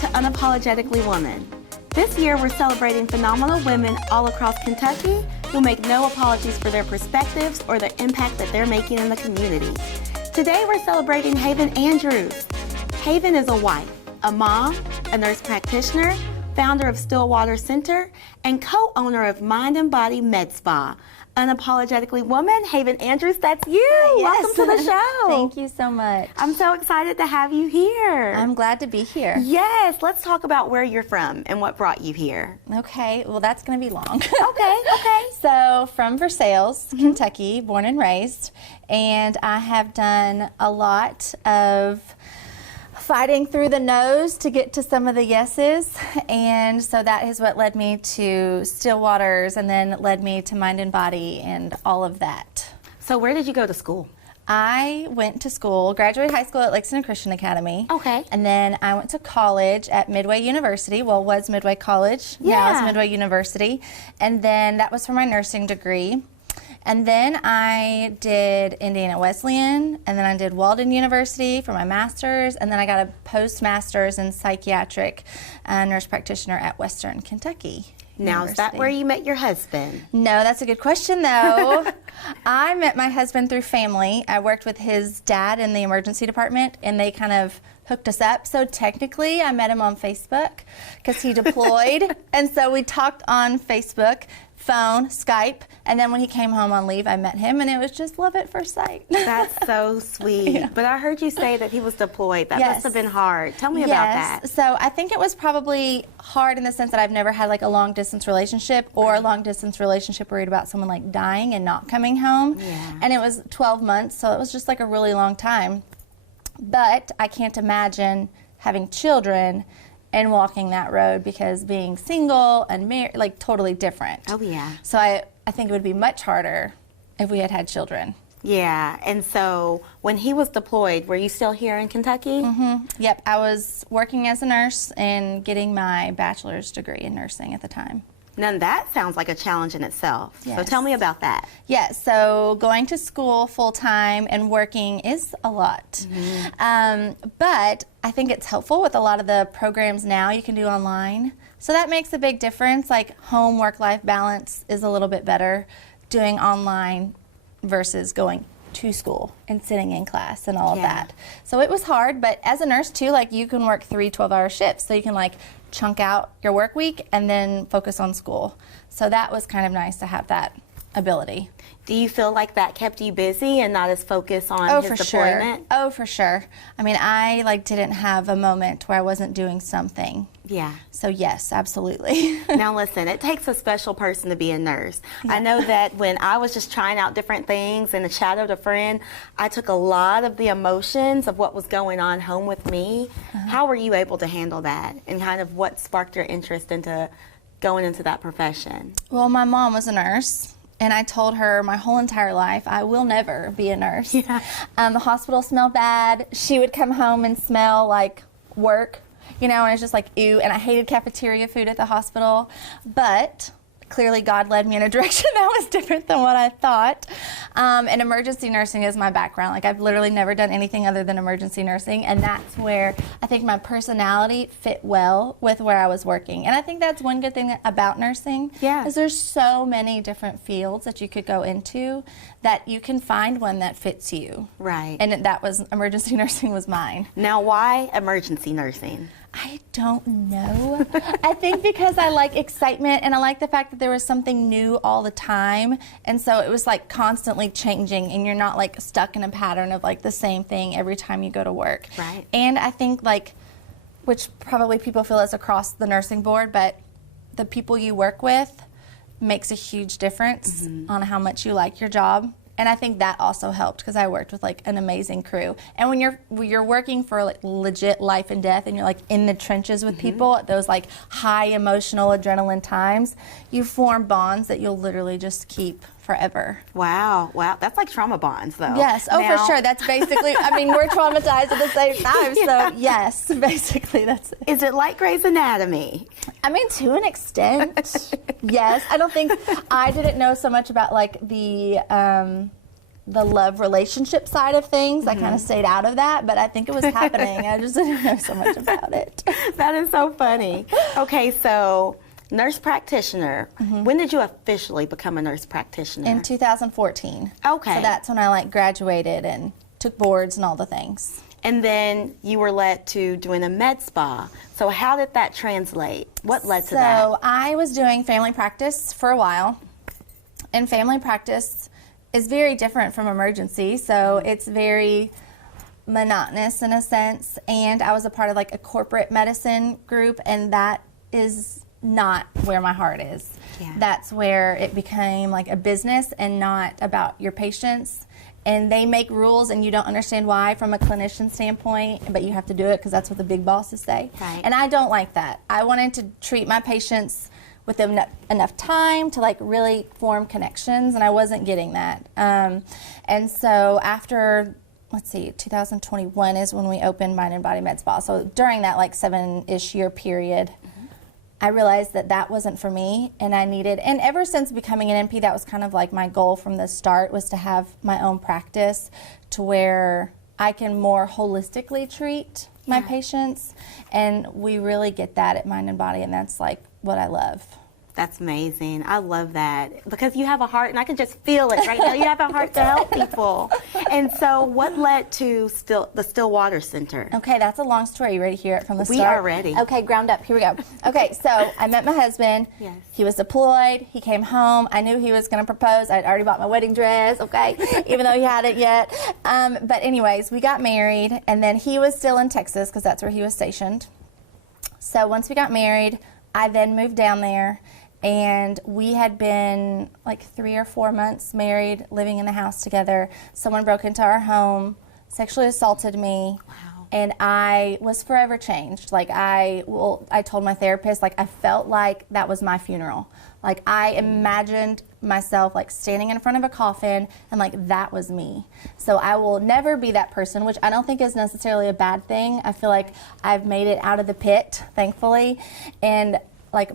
to Unapologetically Woman. This year we're celebrating phenomenal women all across Kentucky who make no apologies for their perspectives or the impact that they're making in the community. Today we're celebrating Haven Andrews. Haven is a wife, a mom, a nurse practitioner, founder of Stillwater Center, and co-owner of Mind and Body Med Spa. Unapologetically Woman, Haven Andrews, that's you. Yes. Welcome to the show. Thank you so much. I'm so excited to have you here. I'm glad to be here. Yes, let's talk about where you're from and what brought you here. Okay, well that's going to be long. Okay. So from Versailles, Kentucky, born and raised, and I have done a lot of fighting through the no's to get to some of the yeses, and so that is what led me to Stillwater's and then led me to Mind and Body and all of that. So where did you go to school? I went to school, graduated high school at Lexington Christian Academy. Okay. And then I went to college at Midway University. Well, it was Midway College. Yeah. Now it's Midway University. And then that was for my nursing degree. And then I did Indiana Wesleyan, and then I did Walden University for my master's, and then I got a postmaster's in psychiatric nurse practitioner at Western Kentucky Now, University. is that where you met your husband? No, that's a good question, though. I met my husband through family. I worked with his dad in the emergency department, and they kind of hooked us up. So technically, I met him on Facebook because he deployed. And so we talked on Facebook, phone, Skype, and then when he came home on leave, I met him, and it was just love at first sight. That's so sweet. Yeah. But I heard you say that he was deployed. That Yes. must have been hard. Tell me about that. So I think it was probably hard in the sense that I've never had like a long distance relationship or a long distance relationship worried about someone like dying and not coming home. Yeah. And it was 12 months, so it was just like a really long time. But I can't imagine having children and walking that road because being single and married, like totally different. Oh, yeah. So I think it would be much harder if we had had children. Yeah. And so when he was deployed, were you still here in Kentucky? Yep, I was working as a nurse and getting my bachelor's degree in nursing at the time. Now, that sounds like a challenge in itself. So Yes. tell me about that. Yeah, so going to school full-time and working is a lot. But I think it's helpful with a lot of the programs now you can do online. So that makes a big difference. Like home work-life balance is a little bit better doing online versus going to school and sitting in class and all of Yeah. that. So it was hard, but as a nurse too, like you can work 3 12-hour shifts. So you can like chunk out your work week and then focus on school. So that was kind of nice to have that ability. Do you feel like that kept you busy and not as focused on his deployment? Sure. Oh, for sure. I mean, I like didn't have a moment where I wasn't doing something. Yeah. So yes, absolutely. Now listen, it takes a special person to be a nurse. I know that when I was just trying out different things and shadowed a friend, I took a lot of the emotions of what was going on home with me. How were you able to handle that, and kind of what sparked your interest into going into that profession? Well, my mom was a nurse, and I told her my whole entire life I will never be a nurse. Yeah. The hospital smelled bad. She would come home and smell like work, you know, and it's just like, ew. And I hated cafeteria food at the hospital. But clearly God led me in a direction that was different than what I thought. And emergency nursing is my background. Like I've literally never done anything other than emergency nursing, and that's where I think my personality fit well with where I was working. And I think that's one good thing about nursing. Yeah. Is there's so many different fields that you could go into that you can find one that fits you. Right. And that was emergency nursing was mine. Now, why emergency nursing? I don't know. I think because I like excitement and I like the fact that there was something new all the time. And so it was like constantly changing and you're not like stuck in a pattern of like the same thing every time you go to work. Right. And I think like, which probably people feel is across the nursing board, but the people you work with makes a huge difference on how much you like your job. And I think that also helped because I worked with like an amazing crew. And when you're working for like legit life and death and you're like in the trenches with people at those like high emotional adrenaline times, you form bonds that you'll literally just keep forever. Wow. That's like trauma bonds, though. Yes. Oh, Now- for sure. That's basically, I mean, we're traumatized at the same time. So yes, basically that's it. Is it like Grey's Anatomy? I mean, to an extent, yes. I don't think, I didn't know so much about like the the love relationship side of things. I kind of stayed out of that, but I think it was happening. I just didn't know so much about it. That is so funny. Okay, so nurse practitioner. When did you officially become a nurse practitioner? In 2014. Okay. So that's when I graduated and took boards and all the things. And then you were led to doing a med spa. So how did that translate? What led to that? So I was doing family practice for a while. And family practice is very different from emergency. So it's very monotonous in a sense. And I was a part of a corporate medicine group, and that is not where my heart is. Yeah. That's where it became a business and not about your patients. And they make rules and you don't understand why from a clinician standpoint, but you have to do it because that's what the big bosses say. Right. And I don't like that. I wanted to treat my patients with enough time to really form connections, and I wasn't getting that. And so after, 2021 is when we opened Mind and Body Med Spa. So during that 7-ish year period, I realized that that wasn't for me, and I needed, and ever since becoming an NP, that was kind of my goal from the start, was to have my own practice to where I can more holistically treat my patients, and we really get that at Mind and Body, and that's what I love. That's amazing. I love that because you have a heart, and I can just feel it right now. You have a heart to help people. And so what led to the Stillwater Center? Okay, that's a long story. You ready to hear it from the start? We are ready. Okay, ground up. Here we go. Okay, so I met my husband. Yes. He was deployed. He came home. I knew he was going to propose. I'd already bought my wedding dress, okay, even though he hadn't yet. But anyways, we got married, and then he was still in Texas because that's where he was stationed. So once we got married, I then moved down there. And we had been 3 or 4 months married, living in the house together. Someone broke into our home, sexually assaulted me. Wow. And I was forever changed. I told my therapist, I felt like that was my funeral. I imagined myself standing in front of a coffin, and that was me. So I will never be that person, which I don't think is necessarily a bad thing. I feel like I've made it out of the pit, thankfully. And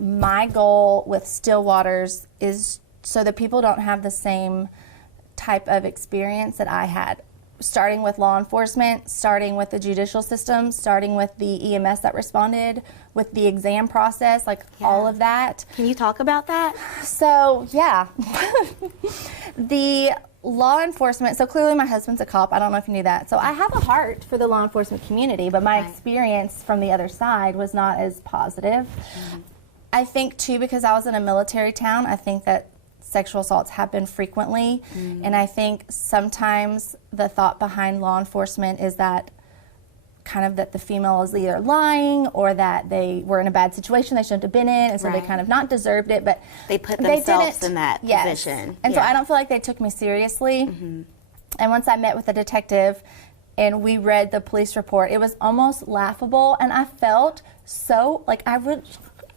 my goal with Stillwaters is so that people don't have the same type of experience that I had. Starting with law enforcement, starting with the judicial system, starting with the EMS that responded, with the exam process, all of that. Can you talk about that? So, yeah. The law enforcement, so clearly my husband's a cop. I don't know if you knew that. So I have a heart for the law enforcement community, but my experience from the other side was not as positive. I think, too, because I was in a military town, I think that sexual assaults happen frequently. And I think sometimes the thought behind law enforcement is that that the female is either lying or that they were in a bad situation they shouldn't have been in, and so they kind of not deserved it, but they put themselves in that position. And so I don't feel like they took me seriously. And once I met with a detective and we read the police report, it was almost laughable, and I felt so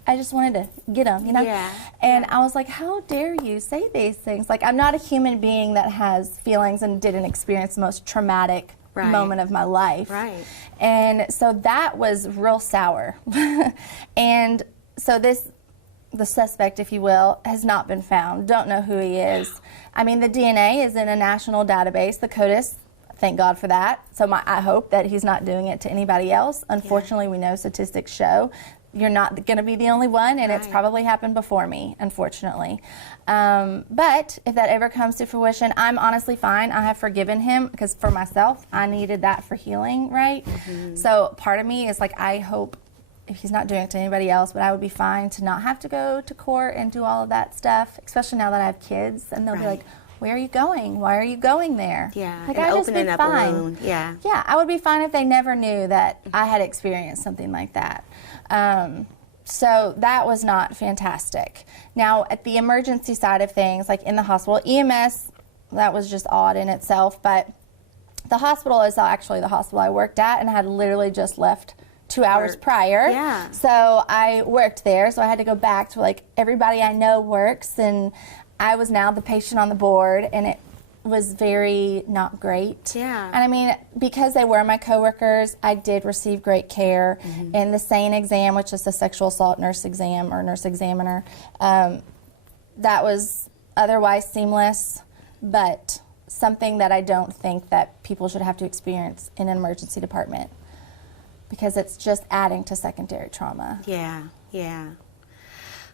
I just wanted to get him, Yeah. And I was like, how dare you say these things? I'm not a human being that has feelings and didn't experience the most traumatic moment of my life. Right. And so that was real sour. And so the suspect, if you will, has not been found. Don't know who he is. I mean, the DNA is in a national database, the CODIS. Thank God for that. So I hope that he's not doing it to anybody else. Unfortunately, we know statistics show you're not going to be the only one, and it's probably happened before me, unfortunately. But if that ever comes to fruition, I'm honestly fine. I have forgiven him because for myself, I needed that for healing, right? So part of me is I hope if he's not doing it to anybody else, but I would be fine to not have to go to court and do all of that stuff, especially now that I have kids, and they'll be like, where are you going? Why are you going there? Yeah, and I just be up fine. A wound. Yeah. Yeah, I would be fine if they never knew that I had experienced something like that. So that was not fantastic. Now, at the emergency side of things, in the hospital, EMS, that was just odd in itself, but the hospital is actually the hospital I worked at, and I had literally just left 2 hours prior. Yeah. So I worked there, so I had to go back to everybody I know works, and I was now the patient on the board, and it was very not great. Yeah. And I mean, because they were my coworkers, I did receive great care. And the SANE exam, which is the sexual assault nurse exam or nurse examiner, that was otherwise seamless. But something that I don't think that people should have to experience in an emergency department, because it's just adding to secondary trauma. Yeah, yeah.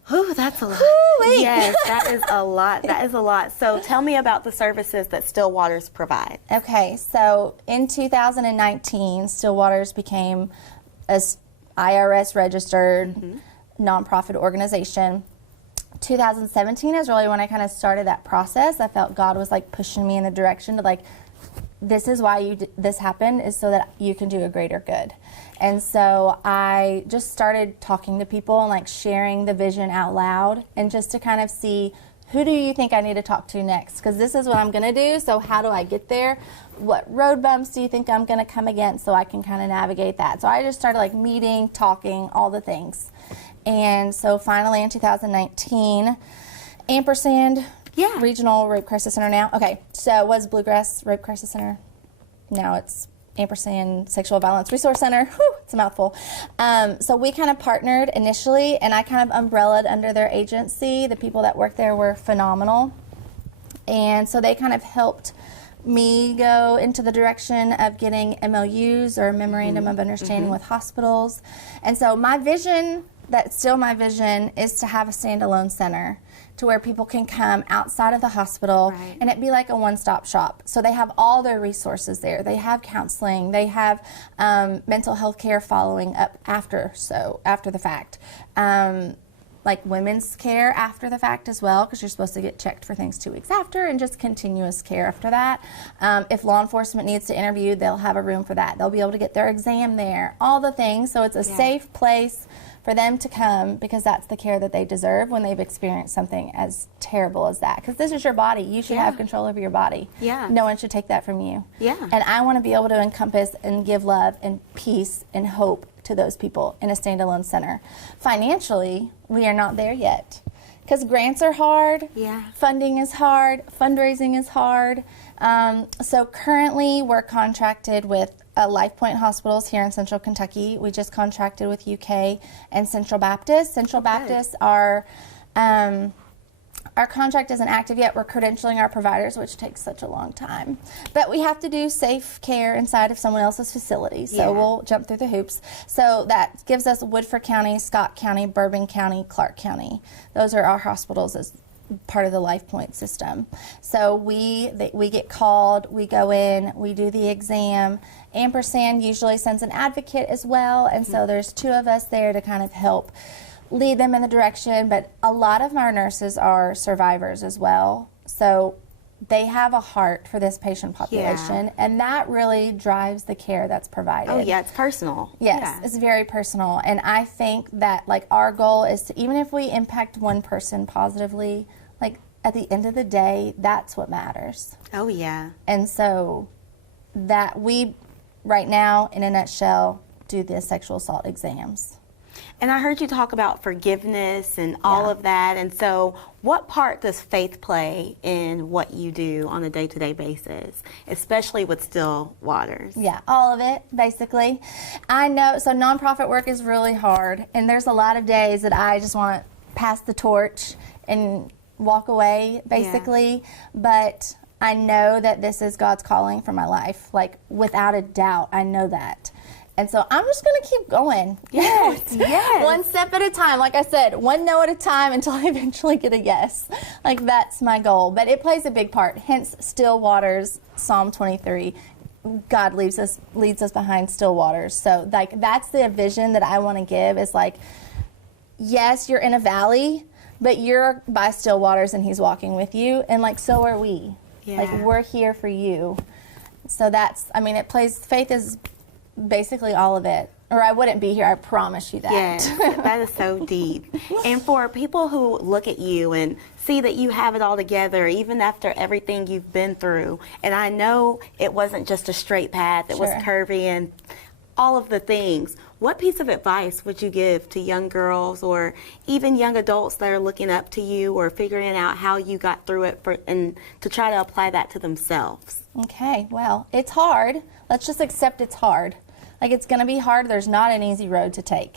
Whew, that's a lot. Woo-wee. Yes, that is a lot. That is a lot. So tell me about the services that Still Waters provide. Okay, so in 2019, Still Waters became a IRS registered nonprofit organization. 2017 is really when I kind of started that process. I felt God was like pushing me in the direction to like, this is why this happened, is so that you can do a greater good. And so I just started talking to people and like sharing the vision out loud, and just to kind of see, who do you think I need to talk to next? Because this is what I'm going to do, so how do I get there? What road bumps do you think I'm going to come against, so I can kind of navigate that? So I just started like meeting, talking, all the things. And so finally in 2019, Ampersand Regional Rape Crisis Center now. Okay, so it was Bluegrass Rape Crisis Center. Now it's Ampersand Sexual Violence Resource Center. Whew, it's a mouthful. So we kind of partnered initially, and I kind of umbrellaed under their agency. The people that worked there were phenomenal. And so they kind of helped me go into the direction of getting MOUs, or Memorandum of Understanding, with hospitals. And so my vision, that's still my vision, is to have a standalone center to where people can come outside of the hospital, and it be like a one-stop shop. So they have all their resources there. They have counseling, they have mental health care following up after the fact. Like women's care after the fact as well, because you're supposed to get checked for things 2 weeks after, and just continuous care after that. If law enforcement needs to interview, they'll have a room for that. They'll be able to get their exam there, all the things. So it's a safe place for them to come, because that's the care that they deserve when they've experienced something as terrible as that. Because this is your body. You should have control over your body. Yeah. No one should take that from you. Yeah. And I want to be able to encompass and give love and peace and hope to those people in a standalone center. Financially, we are not there yet, because grants are hard, funding is hard, fundraising is hard. So currently we're contracted with LifePoint Hospitals here in Central Kentucky. We just contracted with UK and Central Baptist. Central Baptist are, our contract isn't active yet. We're credentialing our providers, which takes such a long time. But we have to do safe care inside of someone else's facility, so we'll jump through the hoops. So that gives us Woodford County, Scott County, Bourbon County, Clark County. Those are our hospitals as part of the LifePoint system. So we get called, we go in, we do the exam. Ampersand usually sends an advocate as well, and so there's 2 of us there to kind of help lead them in the direction. But a lot of our nurses are survivors as well, so they have a heart for this patient population, and that really drives the care that's provided. Oh yeah, it's personal. Yes, it's very personal, and I think that like our goal is to, even if we impact one person positively, like at the end of the day, that's what matters. Oh yeah. And so that we, right now, in a nutshell, do the sexual assault exams. And I heard you talk about forgiveness and all of that. And so what part does faith play in what you do on a day-to-day basis, especially with Still Waters? Yeah, all of it, basically. I know, so nonprofit work is really hard. And there's a lot of days that I just want to pass the torch and walk away, basically. But I know that this is God's calling for my life. Like, without a doubt, I know that. And so I'm just going to keep going. Yes, yes. One step at a time. Like I said, one no at a time until I eventually get a yes. Like, that's my goal. But it plays a big part. Hence, Still Waters, Psalm 23. God leads us behind still waters. So, like, that's the vision that I want to give, is like, yes, you're in a valley, but you're by still waters and he's walking with you. And, like, so are we. Yeah. Like, we're here for you. So that's, I mean, faith is basically all of it, or I wouldn't be here, I promise you that. Yes, that is so deep. And for people who look at you and see that you have it all together, even after everything you've been through, and I know it wasn't just a straight path, it was curvy and all of the things, what piece of advice would you give to young girls or even young adults that are looking up to you or figuring out how you got through it and to try to apply that to themselves? Okay, well, it's hard. Let's just accept it's hard. Like, it's going to be hard. There's not an easy road to take.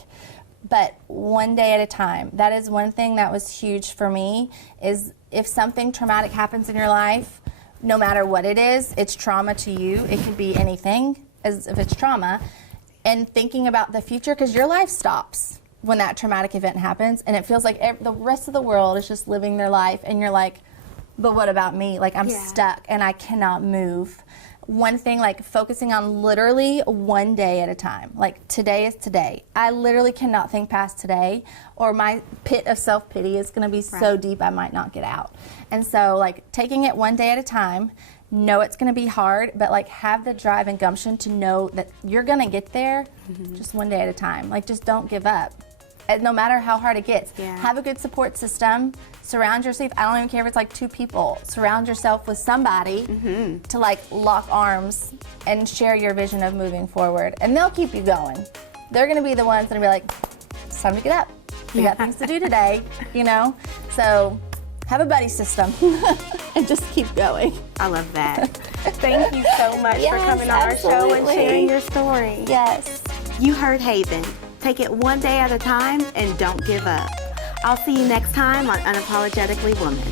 But one day at a time. That is one thing that was huge for me, is if something traumatic happens in your life, no matter what it is, it's trauma to you. It can be anything as if it's trauma. And thinking about the future, because your life stops when that traumatic event happens, and it feels like the rest of the world is just living their life, and you're like, but what about me? Like, I'm stuck and I cannot move. One thing, like focusing on literally one day at a time. Like, today is today. I literally cannot think past today, or my pit of self-pity is gonna be so deep I might not get out. And so, like, taking it one day at a time, know it's gonna be hard, but like have the drive and gumption to know that you're gonna get there just one day at a time. Like, just don't give up. And no matter how hard it gets, have a good support system. Surround yourself. I don't even care if it's like 2 people. Surround yourself with somebody to like lock arms and share your vision of moving forward. And they'll keep you going. They're gonna be the ones that will be like, it's time to get up. We got things to do today, you know? So have a buddy system and just keep going. I love that. Thank you so much for coming on our show and sharing your story. Yes. You heard Haven. Take it one day at a time and don't give up. I'll see you next time on Unapologetically Woman.